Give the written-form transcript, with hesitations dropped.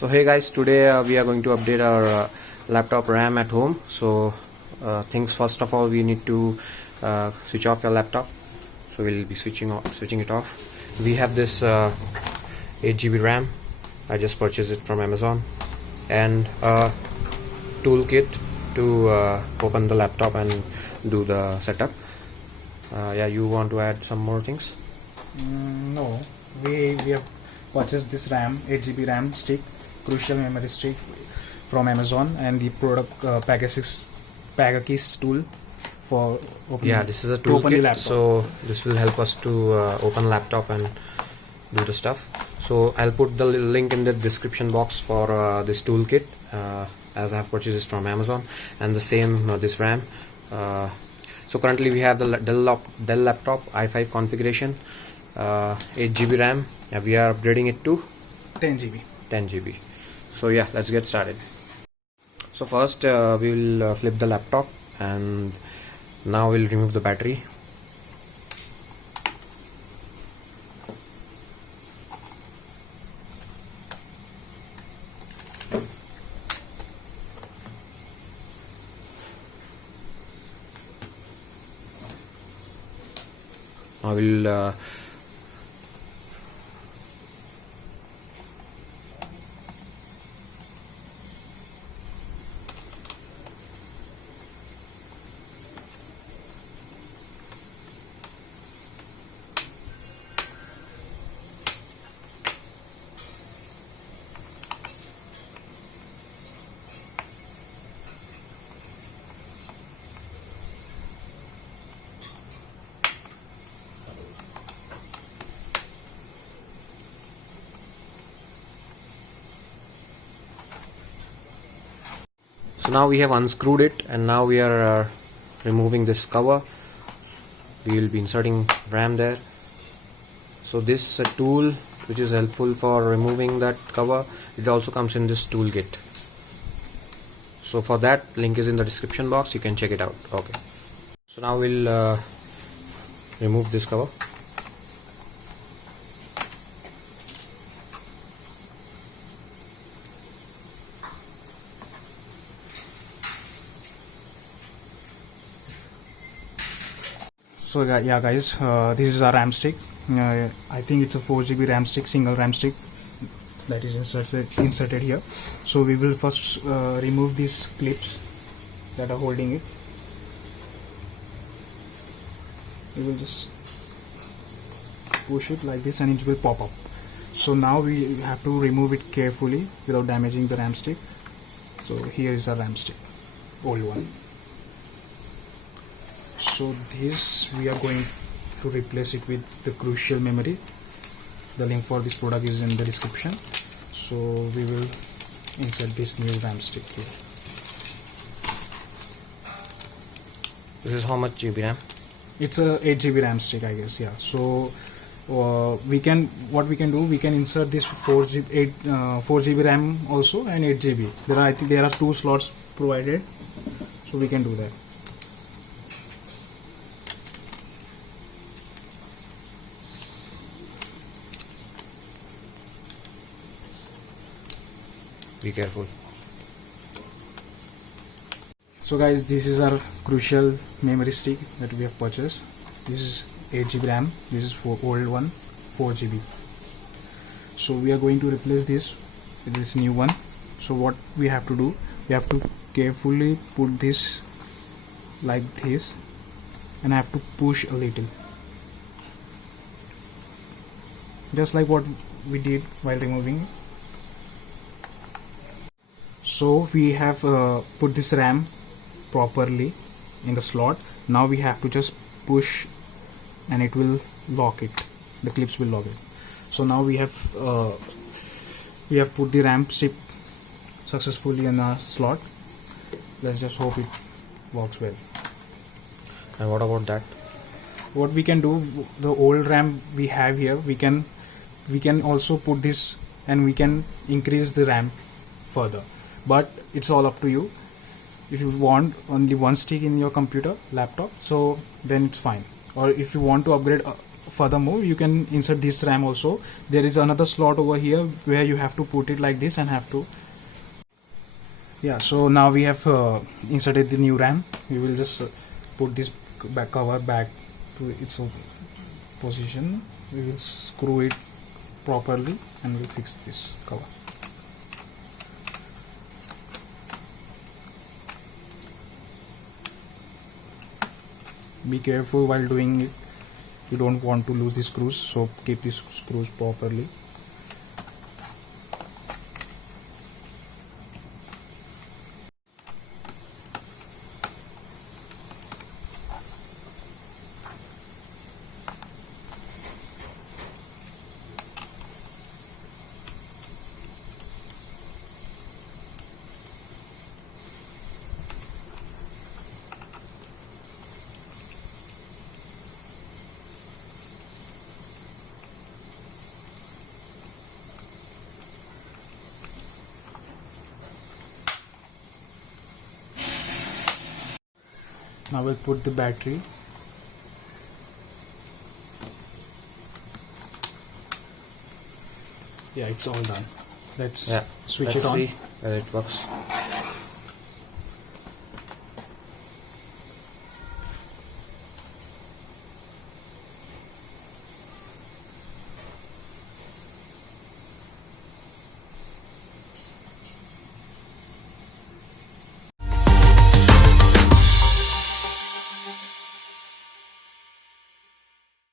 So hey guys, today we are going to update our laptop RAM at home. So things first of all, we need to switch off your laptop. So we'll be switching it off. We have this 8 GB RAM. I just purchased it from Amazon, and a toolkit to open the laptop and do the setup. Yeah, you want to add some more things? No, we have purchased this RAM, 8 GB RAM stick, crucial memory stick from Amazon, and the product Pegasus tool for opening. Yeah, this is a toolkit, so this will help us to open laptop and do the stuff. So I'll put the link in the description box for this toolkit, as I have purchased this from Amazon, and the same this RAM. So currently we have the Dell laptop i5 configuration, 8 GB RAM. We are upgrading it to 10 GB. So yeah, let's get started. So first we will flip the laptop, and now we'll remove the battery. I will So now we have unscrewed it, and now we are removing this cover. We will be inserting RAM there. So this tool, which is helpful for removing that cover, it also comes in this toolkit. So for that, link is in the description box, you can check it out. Okay, so now we'll remove this cover. So yeah guys, this is our RAM stick. I think it's a 4 GB RAM stick, single RAM stick that is inserted here. So we will first remove these clips that are holding it. We will just push it like this and it will pop up. So now we have to remove it carefully without damaging the RAM stick. So here is our RAM stick, old one. So this we are going to replace it with the crucial memory. The link for this product is in the description. So we will insert this new RAM stick here. This is how much GB RAM? It's a 8 GB RAM stick, I guess. Yeah. So what we can do, we can insert this 4 GB RAM also, and 8 GB. I think there are two slots provided, so we can do that. Be careful. So guys, this is our crucial memory stick that we have purchased. This is 8 GB RAM. This is for old one, 4 GB. So we are going to replace this with this new one. So what we have to do, we have to carefully put this like this, and I have to push a little, just like what we did while removing it. So we have put this RAM properly in the slot. Now we have to just push and it will lock it. The clips will lock it. So now we have put the RAM stick successfully in our slot. Let's just hope it works well. And what about that? What we can do, the old RAM we have here, we can also put this and we can increase the RAM further. But it's all up to you. If you want only one stick in your computer laptop, so then it's fine. Or if you want to upgrade furthermore, you can insert this RAM also. There is another slot over here where you have to put it like this and have to, yeah. So now we have inserted the new RAM. We will just put this back cover back to its position. We will screw it properly and we'll fix this cover. Be careful while doing it. You don't want to lose the screws, so keep these screws properly. Now we'll put the battery. Yeah, it's all done. Let's switch it on. See whether it works.